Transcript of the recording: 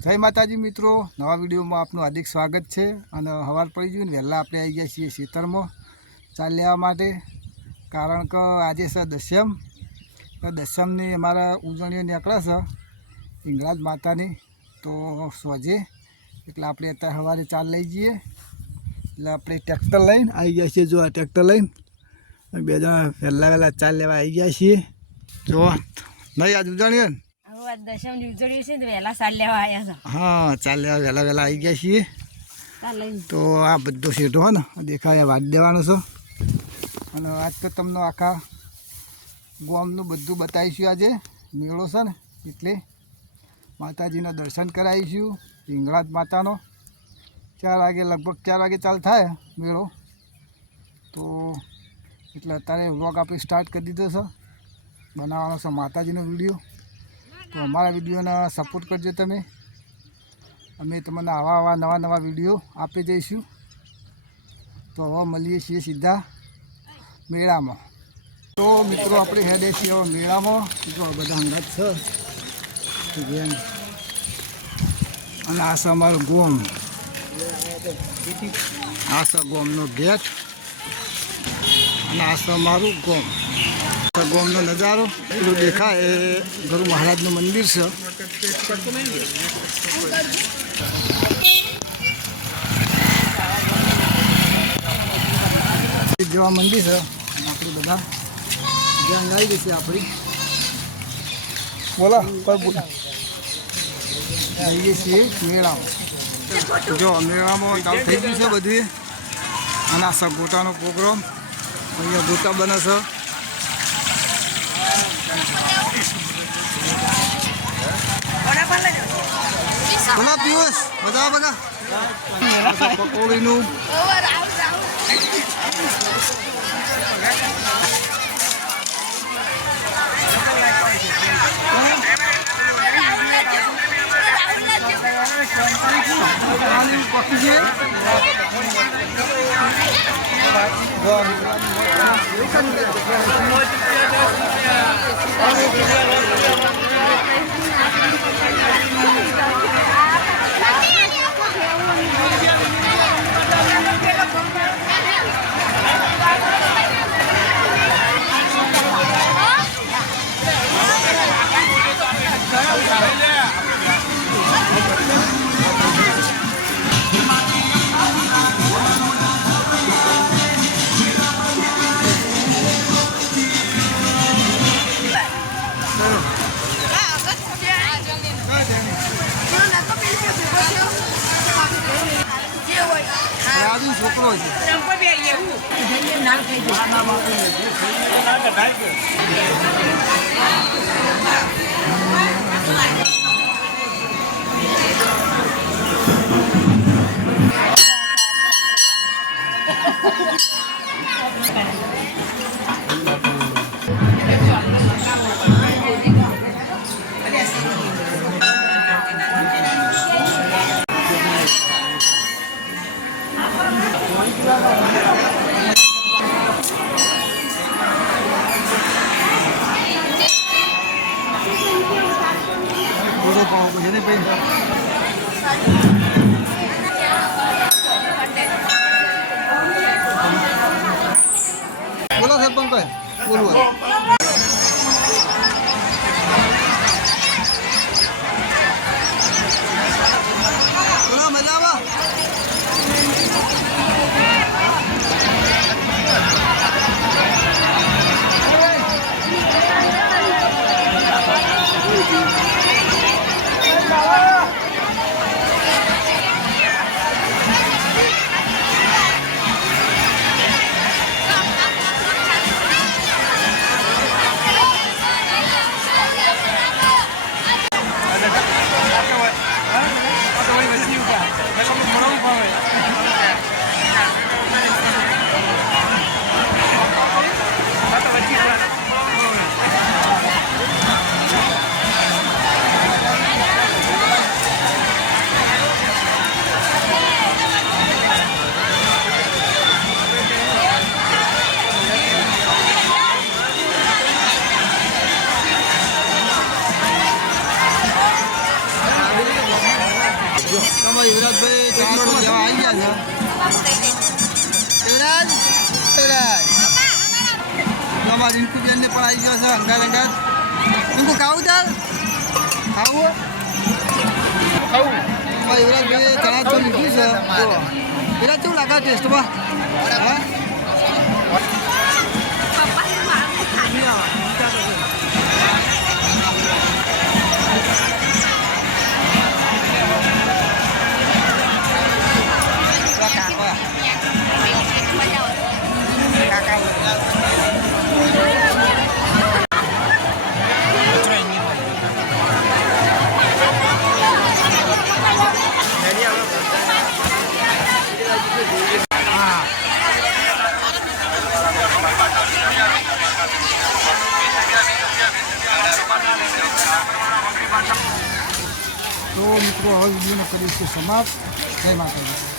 જય માતાજી મિત્રો, નવા વિડીયોમાં આપનું હાર્દિક સ્વાગત છે. અને હવાર પડી ગયું ને, વહેલા આપણે આવી ગયા છીએ ખેતરમાં ચાલ લેવા માટે. કારણ કે આજે છે દશમ. દશમની અમારા ઉજવણીઓ નીકળે છે, હિંગળાજ માતાની. તો સોજે, એટલે આપણે અત્યારે સવારે ચાલ લઈ જઈએ. એટલે આપણે ટ્રેક્ટર લઈને આવી ગયા છીએ, જો ટ્રેક્ટર લઈને. બે જણા વહેલા વહેલા ચાલ લેવા આવી ગયા છીએ. જો, નહીં, આજ ઉજવણી ને. હવે આ છે વહેલા સાલ લેવા આવ્યા છે. હા ચાલ લેવા વહેલા વહેલા આવી ગયા છીએ. તો આ બધો શેઠો હોય ને દેખાય વાત દેવાનો છે. અને આજ તો તમને આખા ગોમનું બધું બતાવીશું આજે. મેળો છે ને એટલે માતાજીના દર્શન કરાવીશું હિંગળાજ માતાનો. ચાર વાગે લગભગ ચાર વાગે ચાલ થાય મેળો. તો એટલે અત્યારે વ્લોગ આપણે સ્ટાર્ટ કરી દીધો છે. બનાવવાનો છે માતાજીનો વીડિયો તો અમારા વિડીયોને સપોર્ટ કરજો તમે. અમે તમને આવા આવા નવા નવા વીડિયો આપી જઈશું તો હવે મળીએ છીએ સીધા મેળામાં. તો મિત્રો, આપણે હેડે છીએ હવે મેળામાં. જો બધા અંદાજ છે. અને આ છે અમારો ગોમ. આ છે ગોમનો ગેટ. અને આ છે અમારું ગોમ. ગોમનો નજારો. પેલું દેખાય એ ગુરુ મહારાજનું મંદિર છે. જેવા મંદિર છે. આપણે બધા. ધ્યાન લાવી દઈશું આપણી. બોલા આવીએ છીએ મેળામાં. જો, મેળામાં થઈ ગયું છે બધું. અને આ સગોટાનો પ્રોગ્રામ. અહીંયા ગોટા બને છે. Wala Pius, madaba ka. Pakuloy nung. Hãy subscribe cho kênh Ghiền Mì Gõ Để không bỏ lỡ những video hấp dẫn Jangan. તું છોકરો છે. ના depois. યુવરાજભાઈ ચણા ચોળ લેવા આવી ગયા છે. યુવરાજ તો અમારા રિંકુબેનને પણ આવી ગયો છે અંગાર અંગાર રિંકુ ખાવું ચાલ ખાવું? ભાઈ યુવરાજભાઈ ચણા ચોળ લીધું છે. જો યુવરાજ કેવું લાગે ટેસ્ટમાં? હા? મિત્રો હવે વિડીયોને કરીશું સમાપ્ત જય માતાજી